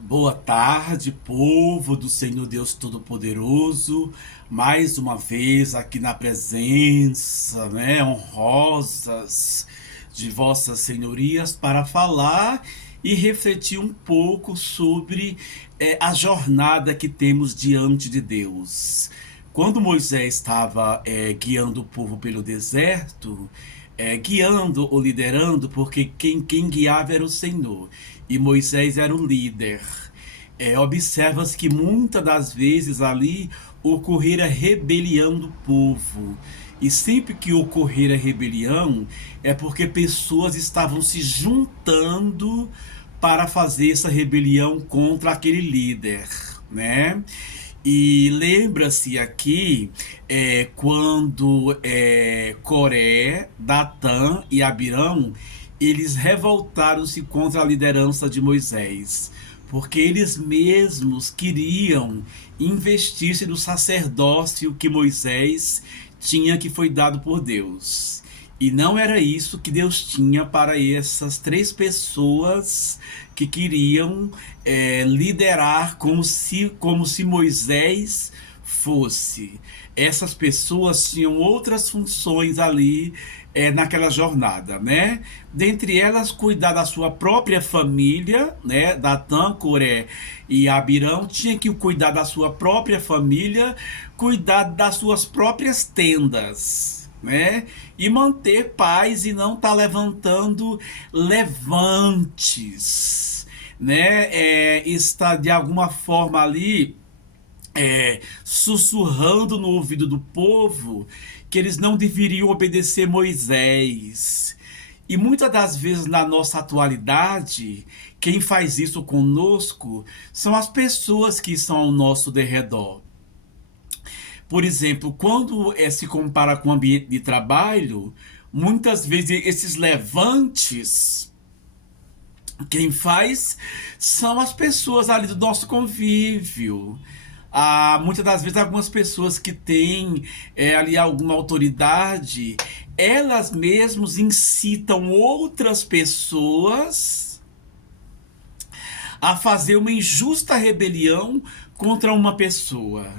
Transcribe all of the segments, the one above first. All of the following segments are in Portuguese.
Boa tarde, povo do Senhor Deus Todo-Poderoso, mais uma vez aqui na presença, honrosas de vossas senhorias para falar e refletir um pouco sobre a jornada que temos diante de Deus. Quando Moisés estava guiando o povo pelo deserto, guiando ou liderando, porque quem guiava era o Senhor e Moisés era o líder. Observa-se que muitas das vezes ali ocorrera rebelião do povo. E sempre que ocorrera rebelião, é porque pessoas estavam se juntando para fazer essa rebelião contra aquele líder, né? E lembra-se aqui quando Coré, Datã e Abirão eles revoltaram-se contra a liderança de Moisés, porque eles mesmos queriam investir-se no sacerdócio que Moisés tinha, que foi dado por Deus. E não era isso que Deus tinha para essas três pessoas que queriam liderar como se Moisés fosse. Essas pessoas tinham outras funções ali naquela jornada, né? Dentre elas, cuidar da sua própria família, né? Datã, Coré e Abirão tinham que cuidar da sua própria família, cuidar das suas próprias tendas, né? E manter paz e não estar levantando levantes, né? Está de alguma forma ali sussurrando no ouvido do povo que eles não deveriam obedecer Moisés. E muitas das vezes na nossa atualidade, quem faz isso conosco são as pessoas que estão ao nosso derredor. Por exemplo, quando se compara com o ambiente de trabalho, muitas vezes esses levantes, quem faz são as pessoas ali do nosso convívio. Muitas das vezes algumas pessoas que têm ali alguma autoridade, elas mesmas incitam outras pessoas a fazer uma injusta rebelião contra uma pessoa.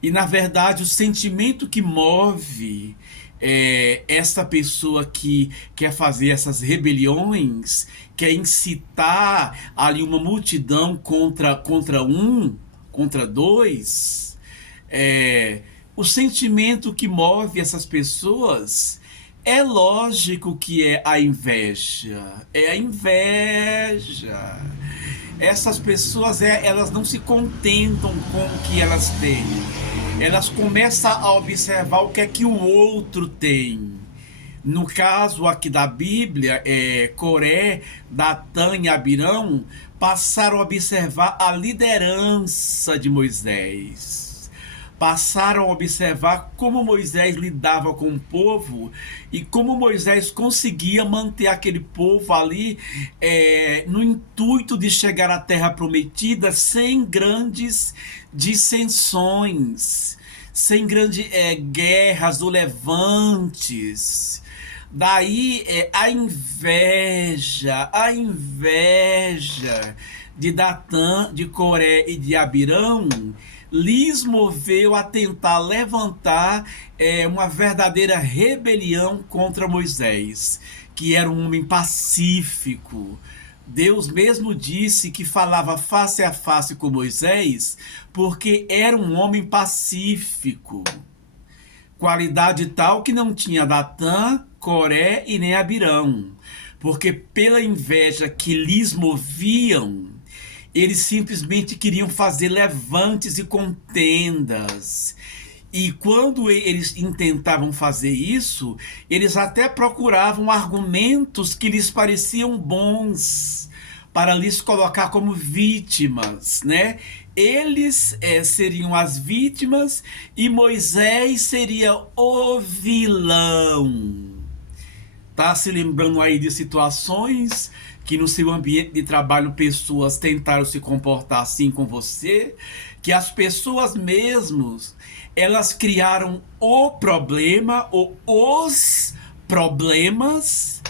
E na verdade o sentimento que move essa pessoa que quer fazer essas rebeliões, quer incitar ali uma multidão contra dois, o sentimento que move essas pessoas é lógico que é a inveja. É a inveja. Essas pessoas, elas não se contentam com o que elas têm. Elas começam a observar o que é que o outro tem. No caso aqui da Bíblia, Coré, Datã e Abirão passaram a observar a liderança de Moisés. Passaram a observar como Moisés lidava com o povo e como Moisés conseguia manter aquele povo ali no intuito de chegar à terra prometida sem grandes dissensões, sem grandes guerras ou levantes. Daí a inveja de Datã, de Coré e de Abirão lhes moveu a tentar levantar uma verdadeira rebelião contra Moisés, que era um homem pacífico. Deus mesmo disse que falava face a face com Moisés porque era um homem pacífico. Qualidade tal que não tinha Datã, Coré e nem Abirão, porque pela inveja que lhes moviam, eles simplesmente queriam fazer levantes e contendas. E quando eles intentavam fazer isso, eles até procuravam argumentos que lhes pareciam bons para lhes colocar como vítimas, né? Eles seriam as vítimas e Moisés seria o vilão. Tá se lembrando aí de situações que no seu ambiente de trabalho pessoas tentaram se comportar assim com você, que as pessoas mesmos, elas criaram o problema ou os problemas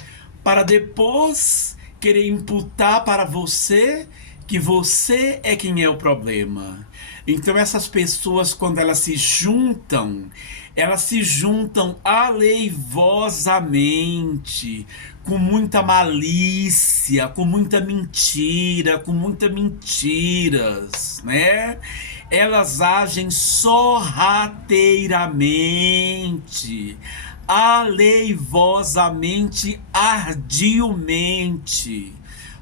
para depois querer imputar para você que você é quem é o problema. Então essas pessoas, quando elas se juntam aleivosamente, com muita malícia, com muita mentira, com muitas mentiras, né? Elas agem sorrateiramente, aleivosamente, ardiamente,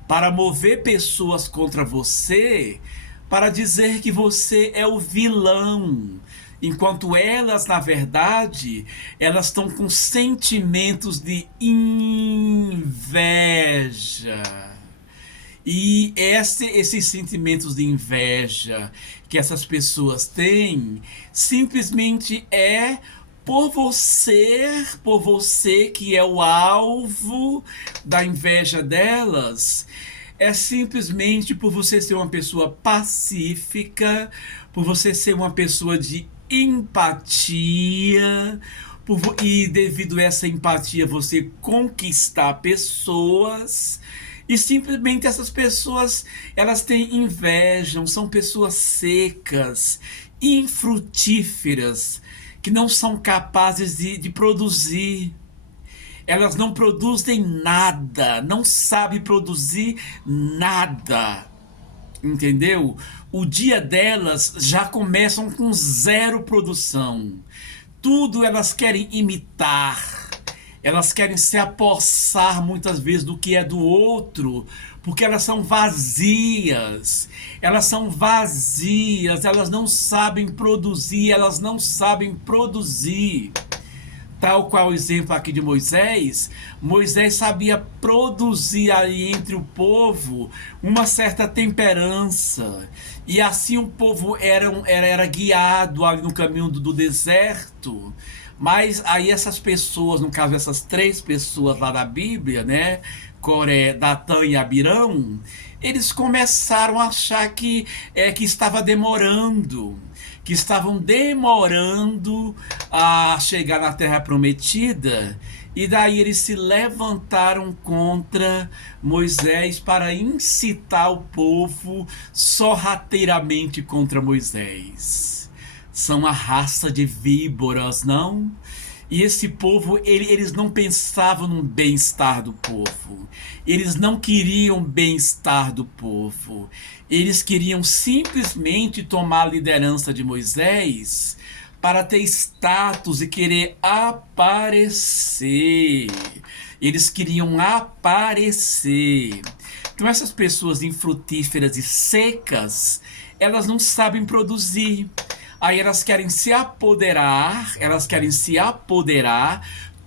para mover pessoas contra você, para dizer que você é o vilão, enquanto elas, na verdade, elas estão com sentimentos de inveja. E esses sentimentos de inveja que essas pessoas têm, simplesmente é por você que é o alvo da inveja delas, é simplesmente por você ser uma pessoa pacífica, por você ser uma pessoa de empatia, e devido a essa empatia você conquistar pessoas. E simplesmente essas pessoas, elas têm inveja, são pessoas secas, infrutíferas, que não são capazes de produzir. Elas não produzem nada, não sabem produzir nada, entendeu? O dia delas já começam com zero produção. Tudo elas querem imitar. Elas querem se apossar muitas vezes do que é do outro, porque elas são vazias. Elas são vazias, elas não sabem produzir, elas não sabem produzir. Tal qual o exemplo aqui de Moisés, Moisés sabia produzir aí entre o povo uma certa temperança. E assim o povo era guiado ali no caminho do deserto. Mas aí essas pessoas, no caso essas três pessoas lá da Bíblia, né, Coré, Datã e Abirão, eles começaram a achar que estava demorando, que estavam demorando a chegar na Terra Prometida, e daí eles se levantaram contra Moisés para incitar o povo sorrateiramente contra Moisés. São a raça de víboras, não? E esse povo, eles não pensavam no bem-estar do povo. Eles não queriam bem-estar do povo. Eles queriam simplesmente tomar a liderança de Moisés para ter status e querer aparecer. Eles queriam aparecer. Então essas pessoas infrutíferas e secas, elas não sabem produzir. Aí elas querem se apoderar,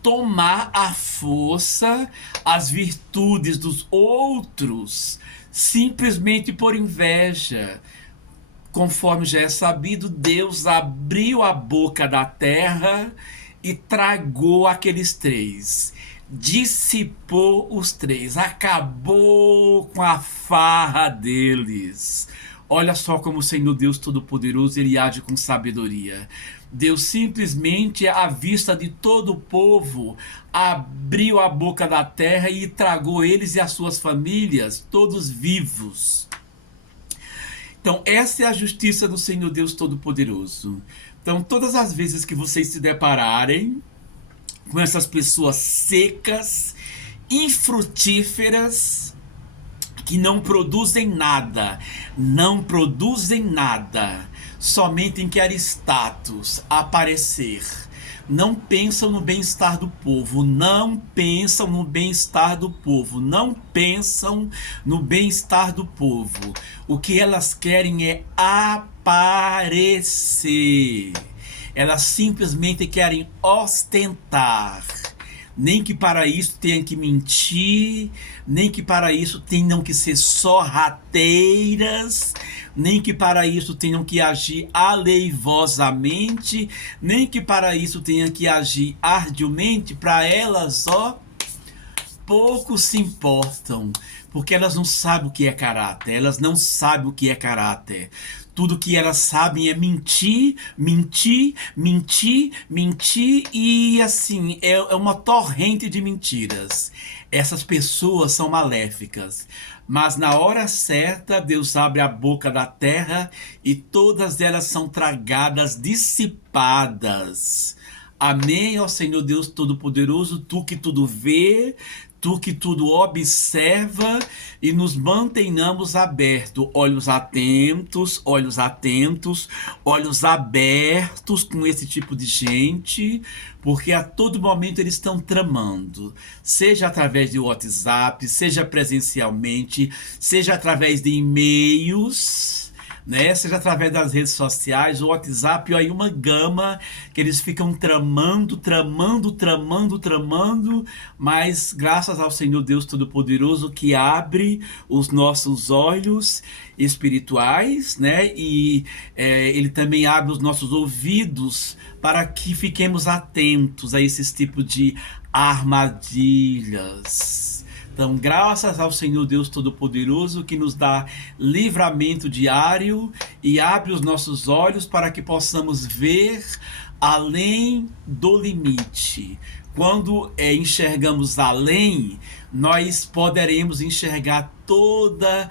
tomar à força as virtudes dos outros, simplesmente por inveja. Conforme já é sabido, Deus abriu a boca da terra e tragou aqueles três. Dissipou os três, acabou com a farra deles. Olha só como o Senhor Deus Todo-Poderoso, ele age com sabedoria. Deus simplesmente, à vista de todo o povo, abriu a boca da terra e tragou eles e as suas famílias, todos vivos. Então essa é a justiça do Senhor Deus Todo-Poderoso. Então todas as vezes que vocês se depararem com essas pessoas secas, infrutíferas, que não produzem nada, somente em querer status, aparecer. Não pensam no bem-estar do povo, O que elas querem é aparecer. Elas simplesmente querem ostentar. Nem que para isso tenham que mentir, nem que para isso tenham que ser sorrateiras, nem que para isso tenham que agir aleivosamente, nem que para isso tenham que agir arduamente. Para elas, pouco se importam, porque elas não sabem o que é caráter, Tudo que elas sabem é mentir, e assim, é uma torrente de mentiras. Essas pessoas são maléficas, mas na hora certa Deus abre a boca da terra e todas elas são tragadas, dissipadas. Amém, ó Senhor Deus Todo-Poderoso, tu que tudo vê, tu que tudo observa, e nos mantenhamos abertos, olhos atentos, olhos abertos com esse tipo de gente, porque a todo momento eles estão tramando, seja através de WhatsApp, seja presencialmente, seja através de e-mails, né? Seja através das redes sociais, o WhatsApp, aí uma gama que eles ficam tramando, mas graças ao Senhor Deus Todo-Poderoso que abre os nossos olhos espirituais, né? E ele também abre os nossos ouvidos para que fiquemos atentos a esses tipos de armadilhas. Então, graças ao Senhor Deus Todo-Poderoso que nos dá livramento diário e abre os nossos olhos para que possamos ver além do limite. Quando enxergamos além, nós poderemos enxergar toda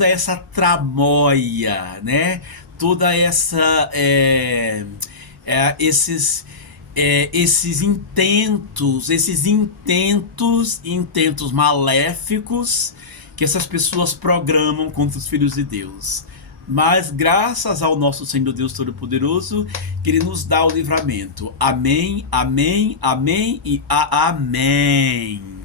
essa tramóia, né? Toda essa esses intentos maléficos que essas pessoas programam contra os filhos de Deus. Mas graças ao nosso Senhor Deus Todo-Poderoso, que Ele nos dá o livramento. Amém, amém, amém e amém.